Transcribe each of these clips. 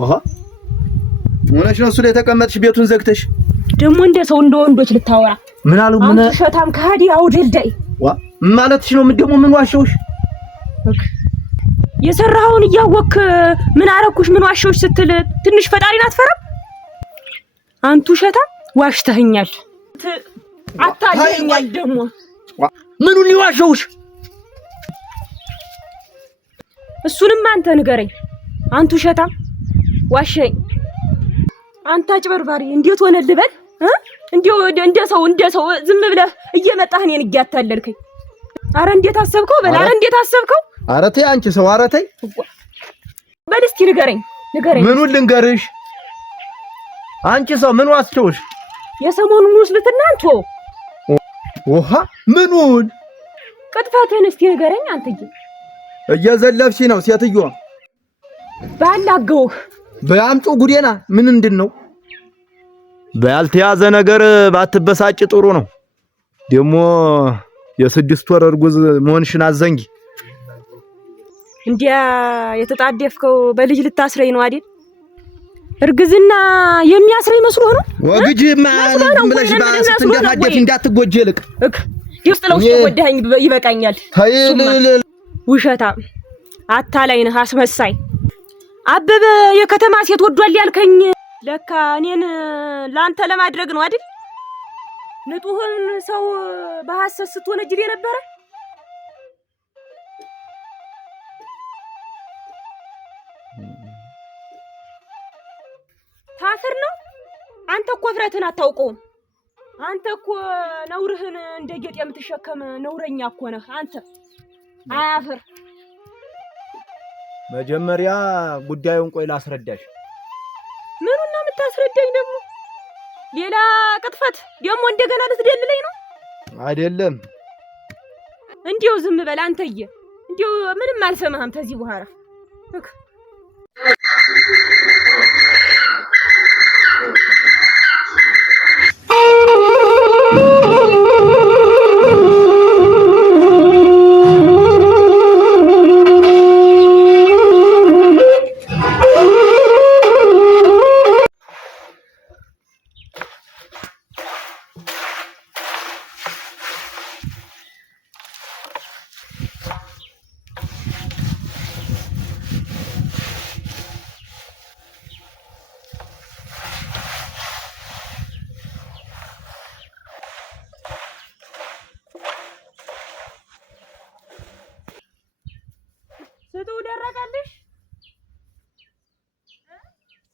ኦሃ ሆነሽ ነው እሱ ላይ ተቀመጥሽ ቤቱን ዘግተሽ ደግሞ እንደ ሰው እንደ ወንዶች ልታወራ ምን አሉ ምን ሸታም ካዲ አውደልዳይ ዋ ማለትሽ ነው ምን ደግሞ ምን ዋሸውሽ የሰራውን እያወክ ምን አረኩሽ ምን ዋሸውሽ ስትል ትንሽ ፈጣሪን አትፈራም አንቱ ሸታ ዋሽተኛል አታለኛል ደግሞ ምኑን ይዋሸውሽ እሱንም አንተ ንገረኝ አንቱ ሸታ ዋሸኝ አንተ አጭበርባሪ እንዴት ሆነ ልበል እንዴው እንደ ሰው ዝም ብለህ እየመጣህ እኔን እያታለልከኝ አረ እንዴት አሰብከው በል አረ እንዴት አሰብከው አረ ተይ አንቺ ሰው አረ ተይ በል እስኪ ንገረኝ ምኑን ልንገርሽ አንቺ ሰው ምን ዋስቸውሽ የሰሞኑን ውስልትና አንተ ኦሃ ምኑን ቅጥፈትህን እስኪ ንገረኝ አንተዬ እየዘለፍሽ ነው ሴትዮ ባላገው በአምጡ ጉዴና ምን እንደነው ባልተያዘ ነገር ባትበሳጭ ጥሩ ነው ደሞ የስድስት ወር እርጉዝ መሆንሽን አዘንጊ እንዲያ የተጣደፍከው በልጅ ልታስረኝ ነው አይደል እርግዝና የሚያስረኝ መስሎ ነው ወግጂማ ብለሽ ባስት እንደታደፍ እንዳትጎጀልቅ ዲውስጥ ለውስጥ ወደኸኝ ይበቃኛል ውሸታ አታላይ ነህ አስመሳይ አበበ የከተማ ሴት ወዷል ያልከኝ ለካ እኔን ላንተ ለማድረግ ነው አይደል ንጡህን ሰው በሐሰት ስትወነጅል የነበረ ታፍር ነው አንተ እኮ ፍረትን አታውቀውም አንተ እኮ ነውርህን እንደ ጌጥ የምትሸከም ነውረኛ እኮ ነህ አንተ አያፍር መጀመሪያ ጉዳዩን ቆይ ላስረዳሽ ምኑን ነው የምታስረዳኝ ደግሞ ሌላ ቅጥፈት ደግሞ እንደገና ልትደልለኝ ነው አይደለም እንዴው ዝም በል አንተዬ እንዴው ምንም አልሰማህም ተዚህ በኋላ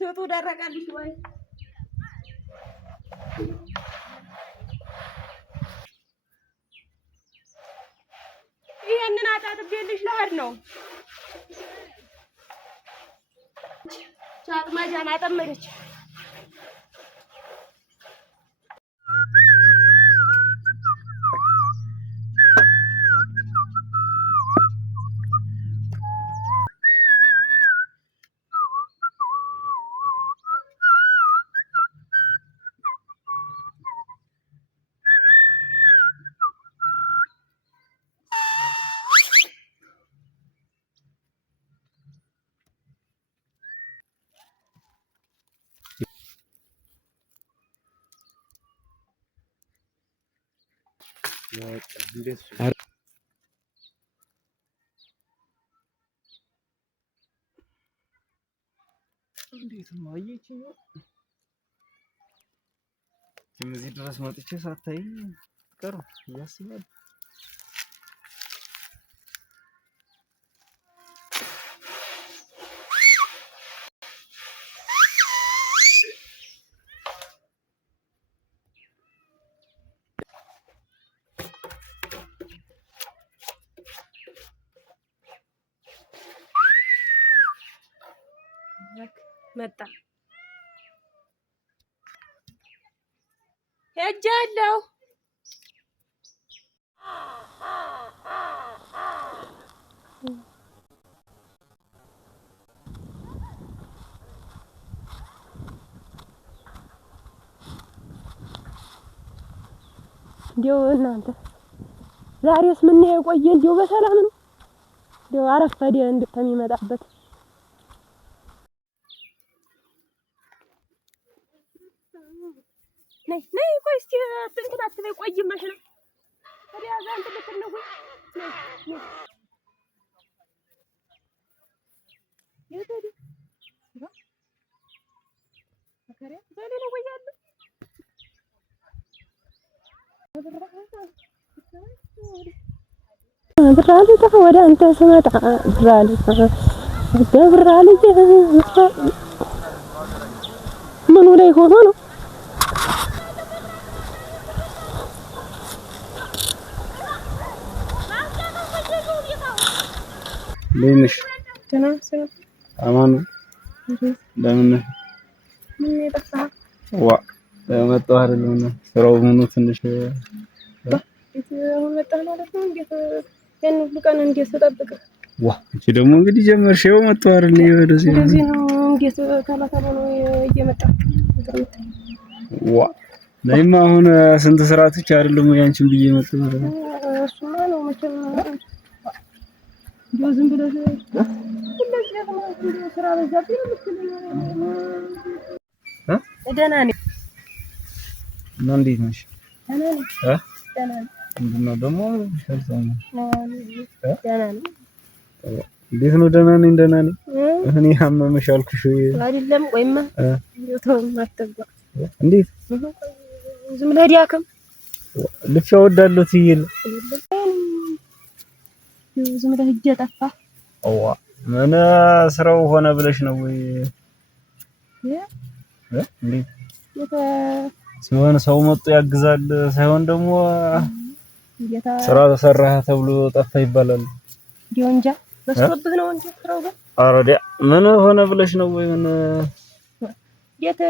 ሴቱ ደረቀልሽ ወይ ይሄንን አጣጥቤልሽ ልሄድ ነው ቻጥማጃን አጠመደች እንዴት ነው አየችኝ እዚህ ድረስ መጥቼ ሳታይ ቀሩ ያስባል መጣ ሄጃለሁ እንዴው እናንተ ዛሬስ ምን የቆየ እንዴው በሰላም ነው እንደው አረፈደ እንደሚመጣበት ነይ ቆይ እስኪ እንትን አትበይ ቆይመሽ ነው ታዲያ ዛን ትልክል ነው ነይ የታዲ አከሪያ ዘሌ ነው ወይ ያለ ብራሊ ወደ አንተ ስመጣ ብራሊ ምኑ ላይ ሆኖ ነው ለምሽ ተናስ አማኑ ለምን ምን ይጠፋ ዋ ለመጣው አይደለም ስራው ምኑ ትንሽ መጣ ማለት ነው እንዴት ያን ልቀን እንዴት ተጠብቀ ዋ እቺ ደግሞ እንግዲህ ጀመርሽው መጣው አይደል ወደዚህ እንደዚህ ነው እንዴት ታላታለ ነው እየመጣ ዋ ነይማ አሁን ስንት ስራቶች አይደለም ያንቺን ብዬ መጣው ማለት ነው እሱማ ነው መቼም እንደው ዝም ብለህ እንደዚህ ስራ በዛብኝ ደህና ነኝ እና እንዴት ነሽ ደህና ነኝ ደህና ነኝ ምንድነው ደግሞ ሸልሰኝ ደህና ነኝ እንዴት ነው ደህና ነኝ እኔ ያመመሽ አልኩሽ አይደለም ቆይማ እንደው ማተባ እንዴት ዝም ብለህ ዲያከም ልፍ ያወዳለው ትይል ዝም ብለህ እጄ ጠፋ ዋ ምን ስራው ሆነ ብለሽ ነው ወይ እንዴት ሲሆን ሰው መጥቶ ያግዛል ሳይሆን ደግሞ ስራ ተሰራህ ተብሎ ጠፋ ይባላል ዲዮንጃ በስቶብህ ነው እንጂ ስራው ጋር አረዲያ ምን ሆነ ብለሽ ነው ወይ ምን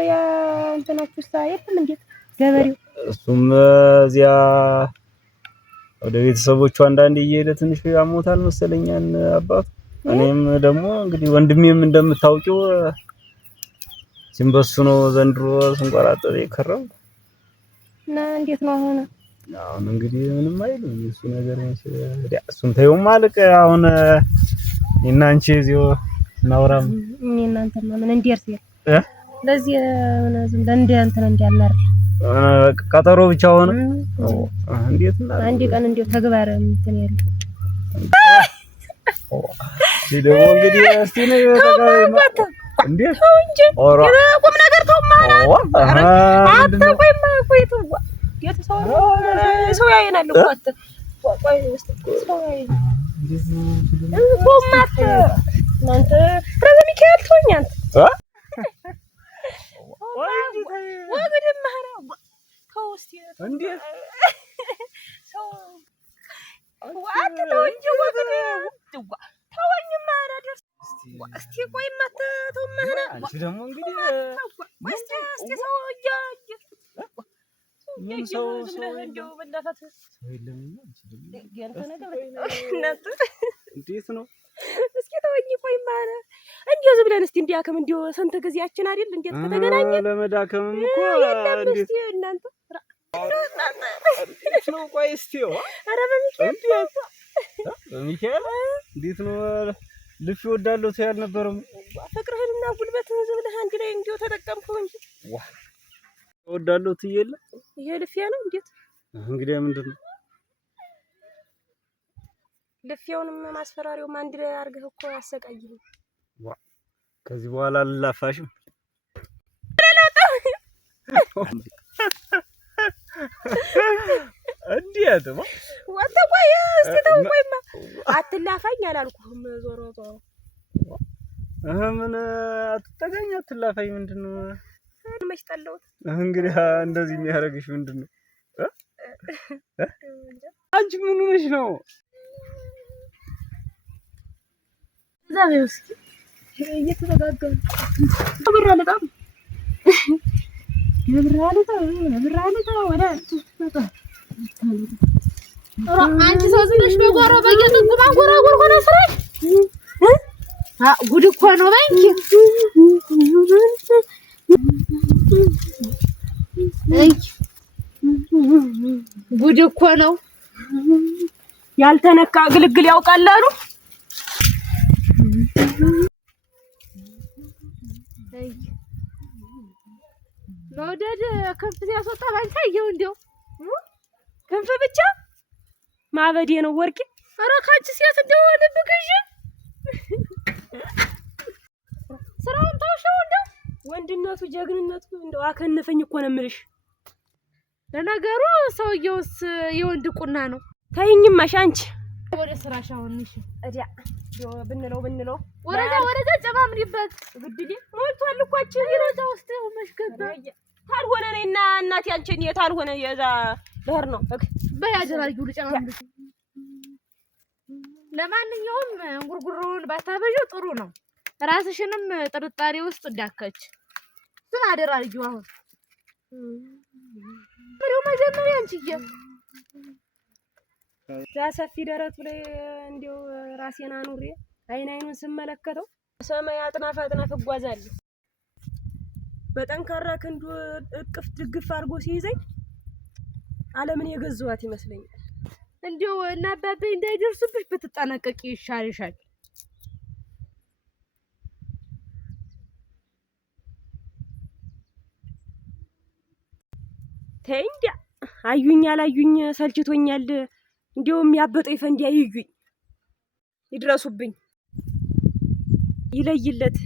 ያ እንትናችሁ ሳይልም እንዴት ገበሬው እሱም እዚያ ወደ ቤተሰቦቹ አንዳንዴ እየሄደ ትንሽ ያሞታል መሰለኛን አባቱ እኔም ደግሞ እንግዲህ ወንድሜም እንደምታውቂው ሲምበሱ ነው ዘንድሮ ስንቆራጠጥ የከረው እና እንዴት ነው አሁን እንግዲህ ምንም አይደለም እሱ ነገር እሱን ተይው ማለቅ አሁን እና አንቺ እዚሁ እናውራም እኔ እናንተማ ምን እንዲርስ ለዚህ ዝም ለእንደ እንትን እንዲያናር ቀጠሮ ብቻ ሆነ እንዴት እና አንድ ቀን እንደው ተግባር እንትን ያለ ሲደሞ እንግዲህ እስቲ ነው ተጋባ እንዴት ኦራ ቁም ነገር ተውማ አንተ ቆይማ ቆይተው ሰው ያየናል እኮ አት ቆይ ሰው ያየናል ቆማት እናንተ ረዘ ሚካኤል ተወኛል ወግድም ማራ ከውስጥ እንዴት ሰው ዋት ተወንጀ ወግድ ተወኝ ማራ ደርስ እስቲ ቆይማ ተውማህና አንቺ ደግሞ እንግዲህ እስቲ ሰው ሰው እንደው በእናትህ የለም እንጂ ያንተ ነገር እናንተ እንዴት ነው እስኪ ተወኝ ቆይማ እንደው ዝም ብለን እስቲ እንዲያከም እንደው ስንት ጊዜያችን አይደል እንዴት ከተገናኘን ለመዳከምም እኮ እንዴት እናንተ ነው ቆይ እስቲ ኧረ በሚካኤል እንዴት ነው ልፍ ይወዳለው ታያል ነበርም ፍቅርህንና ጉልበትህን ዝም ብለህ አንድ ላይ እንደው ተጠቀምከው እንጂ ዋ ይወዳለው ትይል ይሄ ልፊያ ነው እንዴት እንግዲህ ምንድነው ልፊያውንም ማስፈራሪያውም አንድ ላይ አድርገህ እኮ አሰቃይህ ዋ ከዚህ በኋላ አልላፋሽም እንዴት ነው ወጣ ቆይ እስቲ ተው ቆይማ አትላፋኝ አላልኩህም ዞሮ ዞሮ ምን አትጠጋኝ አትላፋኝ ምንድነው መች ጠላሁት እንግዲህ እንደዚህ የሚያደርግሽ ምንድነው አንቺ ምን ሆነሽ ነው ዛሬውስ እየተረጋጋሁ ብራለጣም ብራለጣ ወደ አንቺ ሰው ዝነሽ በጓሮ በየጥንቁ ማንጎራጎር ሆነ ስራሽ ጉድ እኮ ነው ባንኪ ጉድ እኮ ነው ያልተነካ ግልግል ያውቃል አሉ መውደድ ክንፍ ሲያስወጣ ባንቺ አየው እንደው ክንፍ ብቻ ማበዴ ነው ወርቄ። ኧረ ካንቺ ሴት እንደው ልብክሽ ስራውን ታውሽው እንደው ወንድነቱ ጀግንነቱ እንደው አከነፈኝ እኮ ነው የምልሽ። ለነገሩ ሰውየውስ የወንድ ቁና ነው። ተይኝማ አንቺ ወደ ስራሽ አሁን እሺ። እዲያ ብንለው ወረዳ ጨማምሪበት ግድዴ ሞልቷል እኮ አንቺ ወረዳ ውስጥ መሽገባ ታልሆነ ነይና እናቴ አንቺን የታልሆነ የዛ ለህር ነው በያጀራጁ ልጨማምሪ። ለማንኛውም እንጉርጉሮውን ባታበዡ ጥሩ ነው። ራስሽንም ጥርጣሬ ውስጥ እንዳከች ምን አደራርጊው። አሁን ምንም መጀመሪያ አንቺዬ ሰፊ ደረቱ ላይ እንደው ራሴን አኑሬ አይኑን ስመለከተው ሰማይ አጥናፍ እጓዛለሁ። በጠንካራ ክንዱ እቅፍ ድግፍ አድርጎ ሲይዘኝ ዓለምን የገዛዋት ይመስለኛል። እንደው እና አባቤ እንዳይደርሱብሽ ብትጠነቀቂ ይሻልሻል። ተይ እንዲያ አዩኝ አላዩኝ ሰልችቶኛል። እንደውም ያበጠው ይፈንዲያ ይዩኝ ይድረሱብኝ ይለይለት።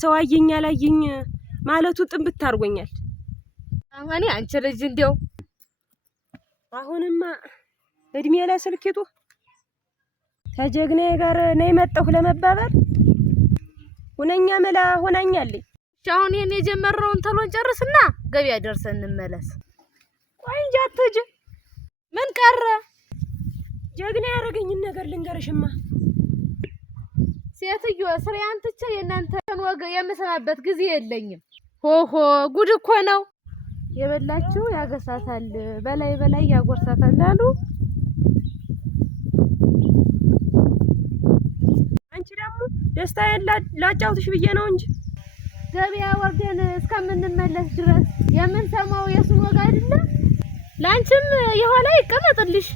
ሰው አየኝ አላየኝ ማለቱ ጥንብት አድርጎኛል። አሁን አንቺ ልጅ እንደው አሁንማ እድሜ ላይ ስልኪቱ ከጀግናዬ ጋር ነይ መጣሁ ለመባባል ሁነኛ መላ ሆናኛለኝ። አሁን ይሄን የጀመረውን ተሎን ጨርስና ገበያ ደርሰን እንመለስ። ቆይ እንጂ አትሄጂ። ምን ቀረ? ጀግና ያደረገኝን ነገር ልንገርሽማ። ሴትዮ ስራዬን ትቼ የእናንተን ወግ የምሰማበት ጊዜ የለኝም። ሆሆ ጉድ እኮ ነው። የበላችሁ ያገሳታል፣ በላይ ያጎርሳታል አሉ። አንቺ ደግሞ ደስታዬን ላጫውትሽ ብዬ ነው እንጂ ገበያ ወርደን እስከምንመለስ ድረስ የምንሰማው የሱን ወግ አይደለም። ላንቺም የኋላ ይቀመጥልሽ።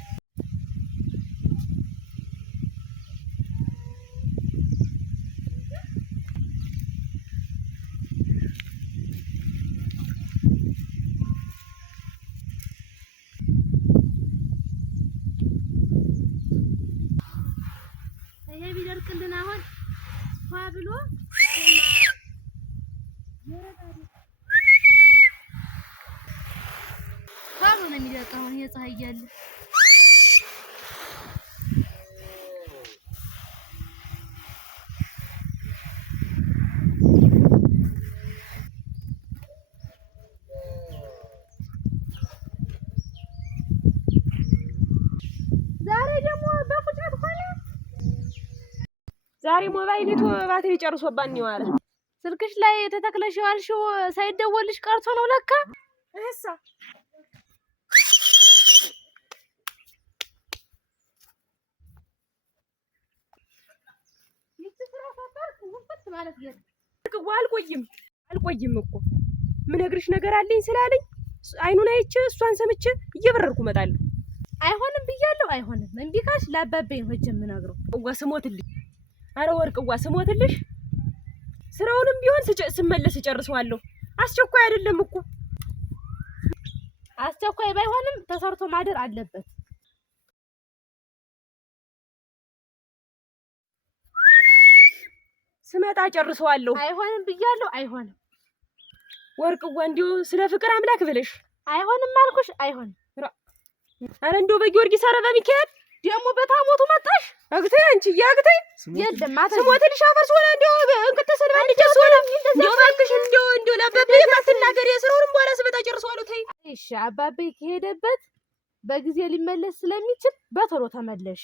ይሄ ቢደርቅልን አሁን ብሎ ነው የሚደርቀው። አሁን የፀሐይ እያለ ዛሬ ደግሞ በፉጨት ሆነ። ዛሬ ሞባይሊቱ ባትሪ ጨርሶባን ነው አለ። ስልክሽ ላይ ተተክለሽ ዋልሽው ሳይደወልሽ ቀርቶ ነው ለካ። እህሳ አልቆይም እኮ ምነግርሽ ነገር አለኝ ስላለኝ አይኑን አይቼ እሷን ሰምቼ እየበረርኩ እመጣለሁ። አይሆንም ብያለሁ። አይሆንም እንዴ ካሽ ላባበኝ ሆጀ ምነግረው እዋ ስሞትልኝ። አረ ወርቅዋ ስሞትልሽ ስራውንም ቢሆን ስመለስ እጨርሰዋለሁ። አስቸኳይ አይደለም እኮ። አስቸኳይ ባይሆንም ተሰርቶ ማደር አለበት። ስመጣ ጨርሰዋለሁ። አይሆንም ብያለሁ። አይሆንም ወርቅዋ እንዲሁ ስለ ፍቅር አምላክ ብለሽ አይሆንም አልኩሽ። አይሆንም። አረ እንደው በጊዮርጊስ አረ በሚካኤል ደግሞ በታሞቱ መጣሽ። አግተይ አንቺ ያግተይ የለም ማታ ስሞትልሽ አፈርስ ሆነ እንደው እንክተ ሰልባን ደስ ሆነ እንደው ባክሽ እንደው ለአባቤ ማትናገር የስራውንም በኋላ ስመጣ ጨርሰዋለሁ። ተይ እሺ። አባቤ ከሄደበት በጊዜ ሊመለስ ስለሚችል በቶሎ ተመለሽ።